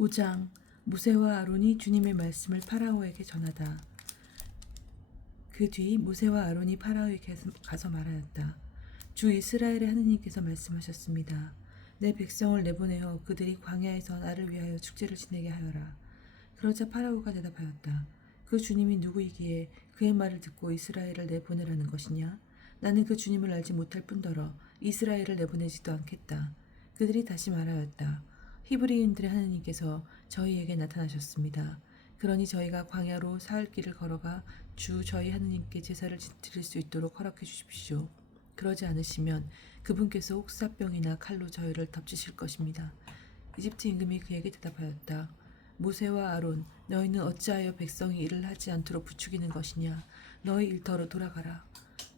5장 모세와 아론이 주님의 말씀을 파라오에게 전하다. 그 뒤 모세와 아론이 파라오에게 가서 말하였다. 주 이스라엘의 하느님께서 말씀하셨습니다. 내 백성을 내보내어 그들이 광야에서 나를 위하여 축제를 지내게 하여라. 그러자 파라오가 대답하였다. 그 주님이 누구이기에 그의 말을 듣고 이스라엘을 내보내라는 것이냐? 나는 그 주님을 알지 못할 뿐더러 이스라엘을 내보내지도 않겠다. 그들이 다시 말하였다. 히브리인들의 하느님께서 저희에게 나타나셨습니다. 그러니 저희가 광야로 사흘 길을 걸어가 주 저희 하느님께 제사를 드릴 수 있도록 허락해 주십시오. 그러지 않으시면 그분께서 옥사병이나 칼로 저희를 덮치실 것입니다. 이집트 임금이 그에게 대답하였다. 모세와 아론, 너희는 어찌하여 백성이 일을 하지 않도록 부추기는 것이냐? 너희 일터로 돌아가라.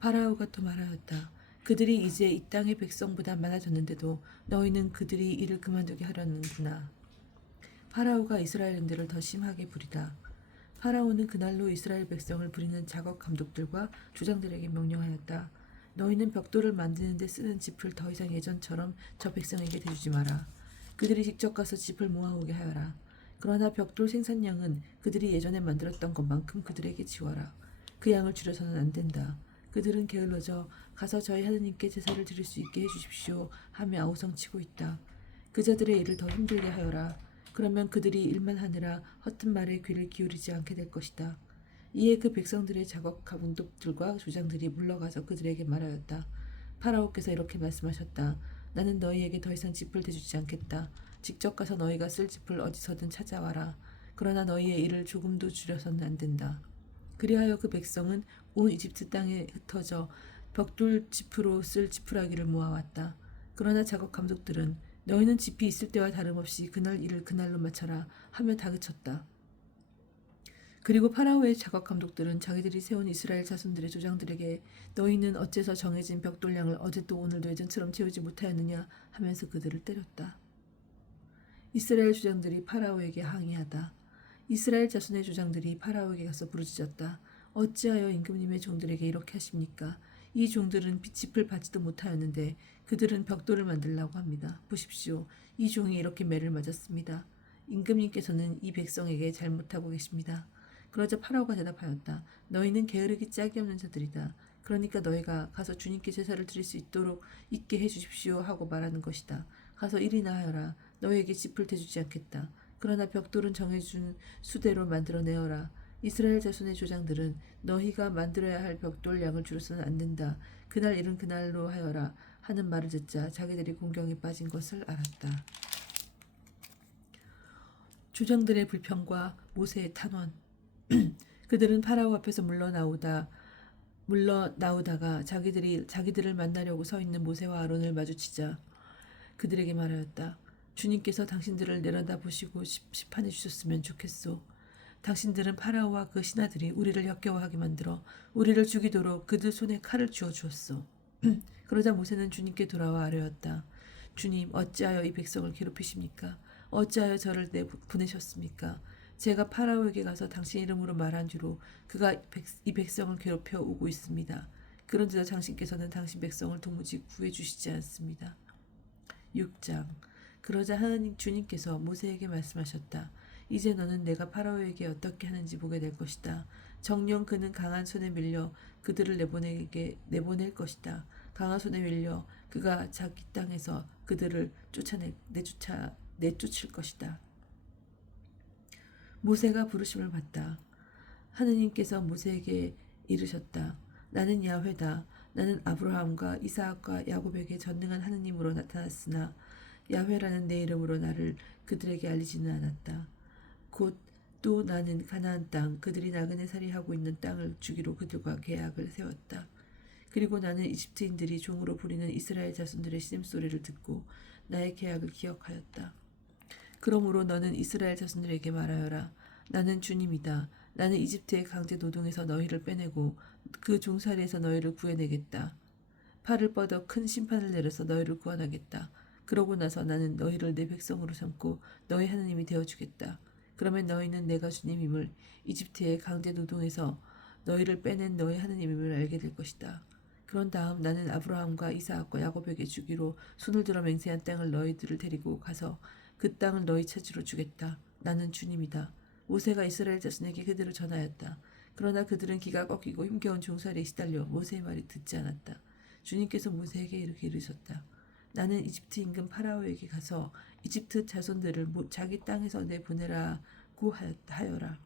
파라오가 또 말하였다. 그들이 이제 이 땅의 백성보다 많아졌는데도 너희는 그들이 일을 그만두게 하려는구나. 파라오가 이스라엘인들을 더 심하게 부리다. 파라오는 그날로 이스라엘 백성을 부리는 작업 감독들과 조장들에게 명령하였다. 너희는 벽돌을 만드는 데 쓰는 짚을 더 이상 예전처럼 저 백성에게 대주지 마라. 그들이 직접 가서 짚을 모아오게 하여라. 그러나 벽돌 생산량은 그들이 예전에 만들었던 것만큼 그들에게 지워라. 그 양을 줄여서는 안 된다. 그들은 게을러져 가서 저희 하느님께 제사를 드릴 수 있게 해주십시오 하며 아우성치고 있다. 그자들의 일을 더 힘들게 하여라. 그러면 그들이 일만 하느라 허튼 말에 귀를 기울이지 않게 될 것이다. 이에 그 백성들의 작업 감독들과 조장들이 물러가서 그들에게 말하였다. 파라오께서 이렇게 말씀하셨다. 나는 너희에게 더 이상 짚을 대주지 않겠다. 직접 가서 너희가 쓸 짚을 어디서든 찾아와라. 그러나 너희의 일을 조금도 줄여서는 안 된다. 그리하여 그 백성은 온 이집트 땅에 흩어져 벽돌 짚으로 쓸 지푸라기를 모아왔다. 그러나 작업 감독들은 너희는 짚이 있을 때와 다름없이 그날 일을 그날로 마쳐라 하며 다그쳤다. 그리고 파라오의 작업 감독들은 자기들이 세운 이스라엘 자손들의 조장들에게 너희는 어째서 정해진 벽돌량을 어제도 오늘도 예전처럼 채우지 못하였느냐 하면서 그들을 때렸다. 이스라엘 조장들이 파라오에게 항의하다. 이스라엘 자손의 조장들이 파라오에게 가서 부르짖었다. 어찌하여 임금님의 종들에게 이렇게 하십니까? 이 종들은 짚을 받지도 못하였는데 그들은 벽돌을 만들라고 합니다. 보십시오. 이 종이 이렇게 매를 맞았습니다. 임금님께서는 이 백성에게 잘못하고 계십니다. 그러자 파라오가 대답하였다. 너희는 게으르기 짝이 없는 자들이다. 그러니까 너희가 가서 주님께 제사를 드릴 수 있게 해주십시오 하고 말하는 것이다. 가서 일이나 하여라. 너희에게 짚을 대주지 않겠다. 그러나 벽돌은 정해준 수대로 만들어내어라. 이스라엘 자손의 조장들은 너희가 만들어야 할 벽돌 양을 줄여서는 안 된다. 그날 일은 그날로 하여라 하는 말을 듣자 자기들이 공경에 빠진 것을 알았다. 조장들의 불평과 모세의 탄원. 그들은 파라오 앞에서 물러나오다가 자기들을 만나려고 서 있는 모세와 아론을 마주치자 그들에게 말하였다. 주님께서 당신들을 내려다보시고 심판해 주셨으면 좋겠소. 당신들은 파라오와 그 신하들이 우리를 역겨워하게 만들어 우리를 죽이도록 그들 손에 칼을 쥐어 주었소. 그러자 모세는 주님께 돌아와 아뢰었다. 주님, 어찌하여 이 백성을 괴롭히십니까? 어찌하여 저를 보내셨습니까? 제가 파라오에게 가서 당신 이름으로 말한 뒤로 그가 이 백성을 괴롭혀 오고 있습니다. 그런데도 당신께서는 당신 백성을 도무지 구해주시지 않습니다. 6장. 그러자 하나님 주님께서 모세에게 말씀하셨다. 이제 너는 내가 파라오에게 어떻게 하는지 보게 될 것이다. 정녕 그는 강한 손에 밀려 그들을 내보낼 것이다. 강한 손에 밀려 그가 자기 땅에서 그들을 내쫓을 것이다. 모세가 부르심을 받다. 하느님께서 모세에게 이르셨다. 나는 야훼다. 나는 아브라함과 이삭과 야곱에게 전능한 하느님으로 나타났으나 야훼라는 내 이름으로 나를 그들에게 알리지는 않았다. 곧 또 나는 가나안 땅 그들이 나그네 살이하고 있는 땅을 주기로 그들과 계약을 세웠다. 그리고 나는 이집트인들이 종으로 부리는 이스라엘 자손들의 신음소리를 듣고 나의 계약을 기억하였다. 그러므로 너는 이스라엘 자손들에게 말하여라. 나는 주님이다. 나는 이집트의 강제 노동에서 너희를 빼내고 그 종살이에서 너희를 구해내겠다. 팔을 뻗어 큰 심판을 내려서 너희를 구원하겠다. 그러고 나서 나는 너희를 내 백성으로 삼고 너희 하나님이 되어주겠다. 그러면 너희는 내가 주님임을 이집트의 강제 노동에서 너희를 빼낸 너희 하나님임을 알게 될 것이다. 그런 다음 나는 아브라함과 이삭과 야곱에게 주기로 손을 들어 맹세한 땅을 너희들을 데리고 가서 그 땅을 너희 차지로 주겠다. 나는 주님이다. 모세가 이스라엘 자손에게 그들을 전하였다. 그러나 그들은 기가 꺾이고 힘겨운 종살이에 시달려 모세의 말이 듣지 않았다. 주님께서 모세에게 이렇게 이르셨다. 나는 이집트 임금 파라오에게 가서 이집트 자손들을 자기 땅에서 내보내라고 하여라.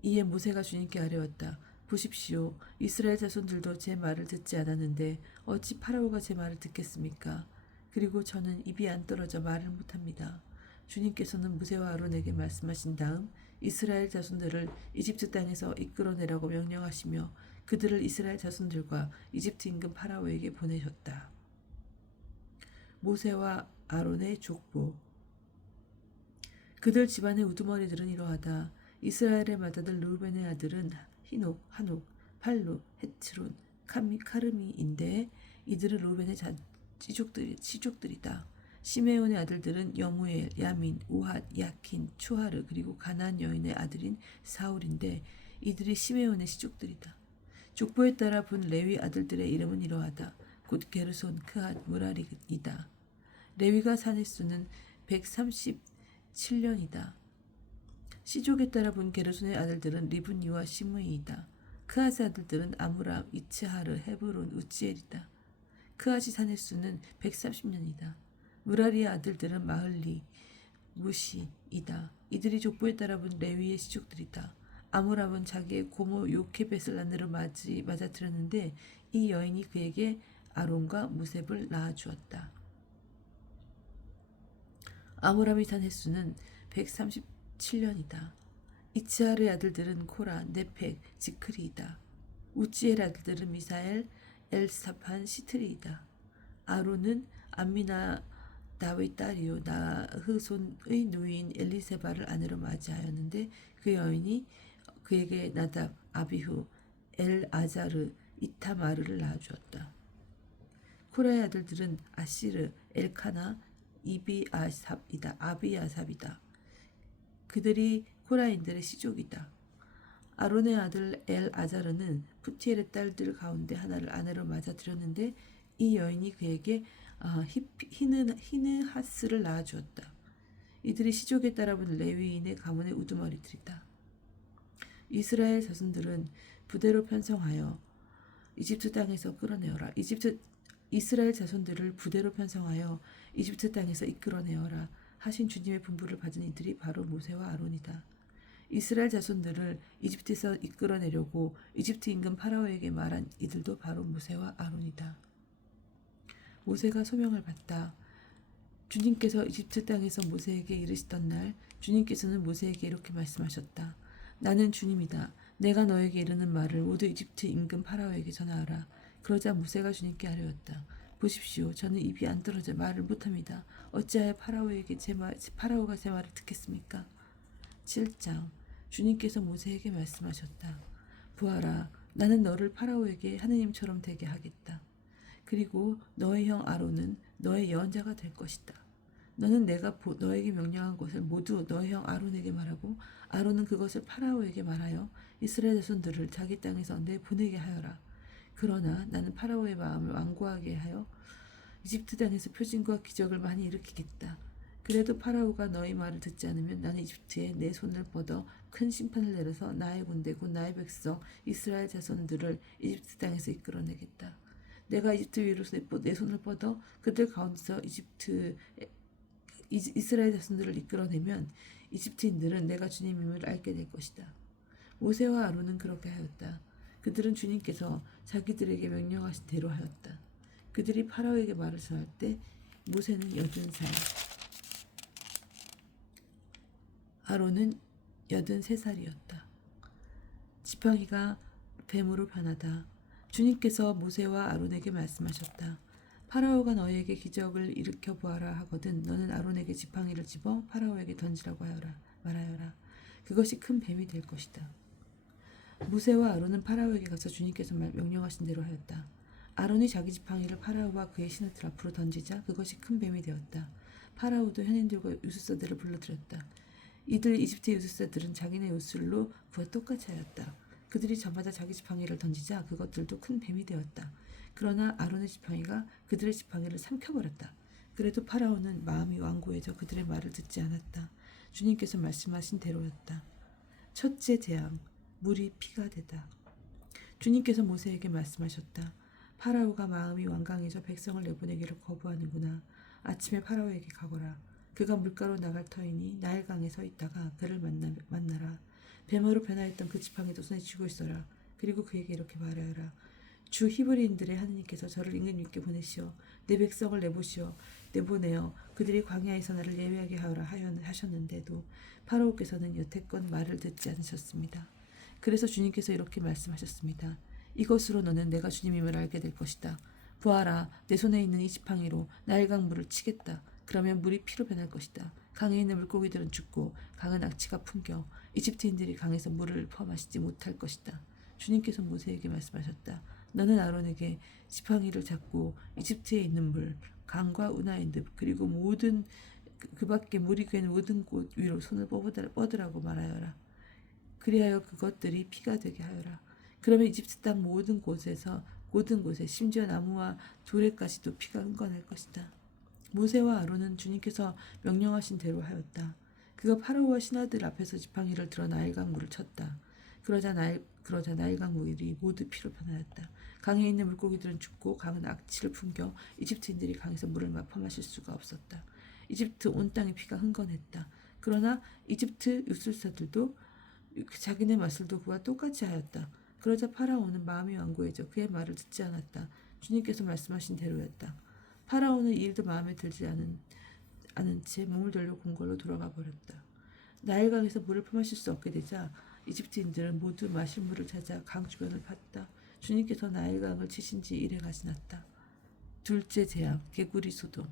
이에 모세가 주님께 아뢰었다. 보십시오. 이스라엘 자손들도 제 말을 듣지 않았는데 어찌 파라오가 제 말을 듣겠습니까? 그리고 저는 입이 안 떨어져 말을 못합니다. 주님께서는 모세와 아론에게 말씀하신 다음 이스라엘 자손들을 이집트 땅에서 이끌어내라고 명령하시며 그들을 이스라엘 자손들과 이집트 임금 파라오에게 보내셨다. 모세와 아론의 족보. 그들 집안의 우두머리들은 이러하다. 이스라엘의 맏아들 르우벤의 아들은 히녹, 하녹, 팔루, 헤츠론, 카르미인데 이들은 르우벤의 시족들이다. 시메온의 아들들은 여무엘, 야민, 우핫, 야킨, 추하르 그리고 가나안 여인의 아들인 사울인데 이들이 시메온의 시족들이다. 족보에 따라 본 레위 아들들의 이름은 이러하다. 곧 게르손, 크핫, 무라리이다. 레위가 산 횟수는 137년이다. 시족에 따라 본 게르손의 아들들은 리브니와 시므이이다. 크핫의 아들들은 아므람, 이츠하르, 헤브론, 우지엘이다. 크핫이 산 횟수는 130년이다. 무라리의 아들들은 마흘리, 무시이다. 이들이 족보에 따라 본 레위의 시족들이다. 아므람은 자기의 고모 요케벳을 아내로 맞아들였는데 이 여인이 그에게 아론과 무셉을 낳아주었다. 아므람이 산 횟수는 137년이다. 이츠하르의 아들들은 코라, 네펙, 지크리이다. 우지엘 아들들은 미사엘, 엘사판, 시트리이다. 아론은 암미나답의 딸이요 나흐손의 누이인 엘리세바를 아내로 맞이하였는데 그 여인이 그에게 나답, 아비후, 엘아자르, 이타마르를 낳아주었다. 코라의 아들들은 아시르, 엘카나, 아비야삽이다. 그들이 코라인들의 시족이다. 아론의 아들 엘아자르는 푸티엘의 딸들 가운데 하나를 아내로 맞아들였는데 이 여인이 그에게 히느하스를 낳아주었다. 이들이 시족에 따라 본 레위인의 가문의 우두머리들이다. 이스라엘 자손들은 부대로 편성하여 이집트 땅에서 끌어내어라. 이스라엘 자손들을 부대로 편성하여 이집트 땅에서 이끌어내어라 하신 주님의 분부를 받은 이들이 바로 모세와 아론이다. 이스라엘 자손들을 이집트에서 이끌어내려고 이집트 임금 파라오에게 말한 이들도 바로 모세와 아론이다. 모세가 소명을 받다. 주님께서 이집트 땅에서 모세에게 이르시던 날 주님께서는 모세에게 이렇게 말씀하셨다. 나는 주님이다. 내가 너에게 이르는 말을 모두 이집트 임금 파라오에게 전하여라. 그러자 모세가 주님께 아뢰었다. 보십시오. 저는 입이 안 떨어져 말을 못합니다. 어찌하여 파라오가 제 말을 듣겠습니까? 7장. 주님께서 모세에게 말씀하셨다. 보아라. 나는 너를 파라오에게 하느님처럼 되게 하겠다. 그리고 너의 형 아론은 너의 예언자가 될 것이다. 너는 내가 너에게 명령한 것을 모두 너의 형 아론에게 말하고 아론은 그것을 파라오에게 말하여 이스라엘 자손들을 자기 땅에서 내보내게 하여라. 그러나 나는 파라오의 마음을 완고하게 하여 이집트 땅에서 표징과 기적을 많이 일으키겠다. 그래도 파라오가 너희 말을 듣지 않으면 나는 이집트에 내 손을 뻗어 큰 심판을 내려서 나의 군대 곧 나의 백성 이스라엘 자손들을 이집트 땅에서 이끌어내겠다. 내가 이집트 위로 내 손을 뻗어 그들 가운데서 이스라엘 자손들을 이끌어내면 이집트인들은 내가 주님임을 알게 될 것이다. 모세와 아론은 그렇게 하였다. 그들은 주님께서 자기들에게 명령하신 대로 하였다. 그들이 파라오에게 말을 전할 때 모세는 80살, 아론은 83살이었다. 지팡이가 뱀으로 변하다. 주님께서 모세와 아론에게 말씀하셨다. 파라오가 너희에게 기적을 일으켜 보아라 하거든 너는 아론에게 지팡이를 집어 파라오에게 던지라고 말하여라. 그것이 큰 뱀이 될 것이다. 모세와 아론은 파라오에게 가서 주님께서 명령하신 대로 하였다. 아론이 자기 지팡이를 파라오와 그의 신하들 앞으로 던지자 그것이 큰 뱀이 되었다. 파라오도 현인들과 요술사들을 불러들였다. 이들 이집트의 요술사들은 자기네 요술로 그와 똑같이 하였다. 그들이 저마다 자기 지팡이를 던지자 그것들도 큰 뱀이 되었다. 그러나 아론의 지팡이가 그들의 지팡이를 삼켜버렸다. 그래도 파라오는 마음이 완고해져 그들의 말을 듣지 않았다. 주님께서 말씀하신 대로였다. 첫째 재앙, 물이 피가 되다. 주님께서 모세에게 말씀하셨다. 파라오가 마음이 완강해져 백성을 내보내기를 거부하는구나. 아침에 파라오에게 가거라. 그가 물가로 나갈 터이니 나일강에 서 있다가 그를 만나라. 뱀으로 변하였던 그 지팡이도 손에 쥐고 있어라. 그리고 그에게 이렇게 말하여라. 주 히브리인들의 하느님께서 저를 임금 위께 보내시어 내 백성을 내보내어 그들이 광야에서 나를 예배하게 하여라 하셨는데도 파라오께서는 여태껏 말을 듣지 않으셨습니다. 그래서 주님께서 이렇게 말씀하셨습니다. 이것으로 너는 내가 주님임을 알게 될 것이다. 보아라, 내 손에 있는 이 지팡이로 나일강 물을 치겠다. 그러면 물이 피로 변할 것이다. 강에 있는 물고기들은 죽고 강은 악취가 풍겨 이집트인들이 강에서 물을 퍼마시지 못할 것이다. 주님께서 모세에게 말씀하셨다. 너는 아론에게 지팡이를 잡고 이집트에 있는 물, 강과 운하의 늪, 그리고 모든 그 밖에 물이 괴는 모든 곳 위로 손을 뻗으라고 말하여라. 그리하여 그것들이 피가 되게 하여라. 그러면 이집트 땅 모든 곳에 심지어 나무와 돌에까지도 피가 흥건할 것이다. 모세와 아론은 주님께서 명령하신 대로 하였다. 그가 파라오와 신하들 앞에서 지팡이를 들어 나일강 물을 쳤다. 그러자 나일강 물이 모두 피로 변하였다. 강에 있는 물고기들은 죽고 강은 악취를 풍겨 이집트인들이 강에서 물을 맛 마실 수가 없었다. 이집트 온 땅의 피가 흥건했다. 그러나 이집트 유술사들도 자기네 마술도 그와 똑같이 하였다. 그러자 파라오는 마음이 완고해져 그의 말을 듣지 않았다. 주님께서 말씀하신 대로였다. 파라오는 이 일도 마음에 들지 않은 채 몸을 돌려 궁궐로 돌아가 버렸다. 나일강에서 물을 퍼마실 수 없게 되자 이집트인들은 모두 마실 물을 찾아 강 주변을 팠다. 주님께서 나일강을 치신 지 이래가 지났다. 둘째 재앙, 개구리 소돔.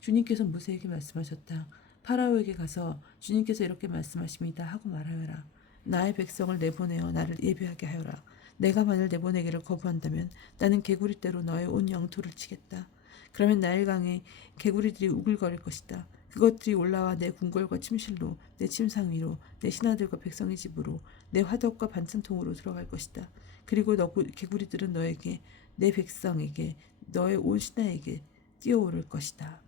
주님께서 모세에게 말씀하셨다. 파라오에게 가서 주님께서 이렇게 말씀하십니다 하고 말하여라. 나의 백성을 내보내어 나를 예배하게 하여라. 내가 만일 내보내기를 거부한다면 나는 개구리떼로 너의 온 영토를 치겠다. 그러면 나일강에 개구리들이 우글거릴 것이다. 그것들이 올라와 내 궁궐과 침실로, 내 침상 위로, 내 신하들과 백성의 집으로, 내 화덕과 반찬통으로 들어갈 것이다. 그리고 개구리들은 너에게, 내 백성에게, 너의 온 신하에게 뛰어오를 것이다.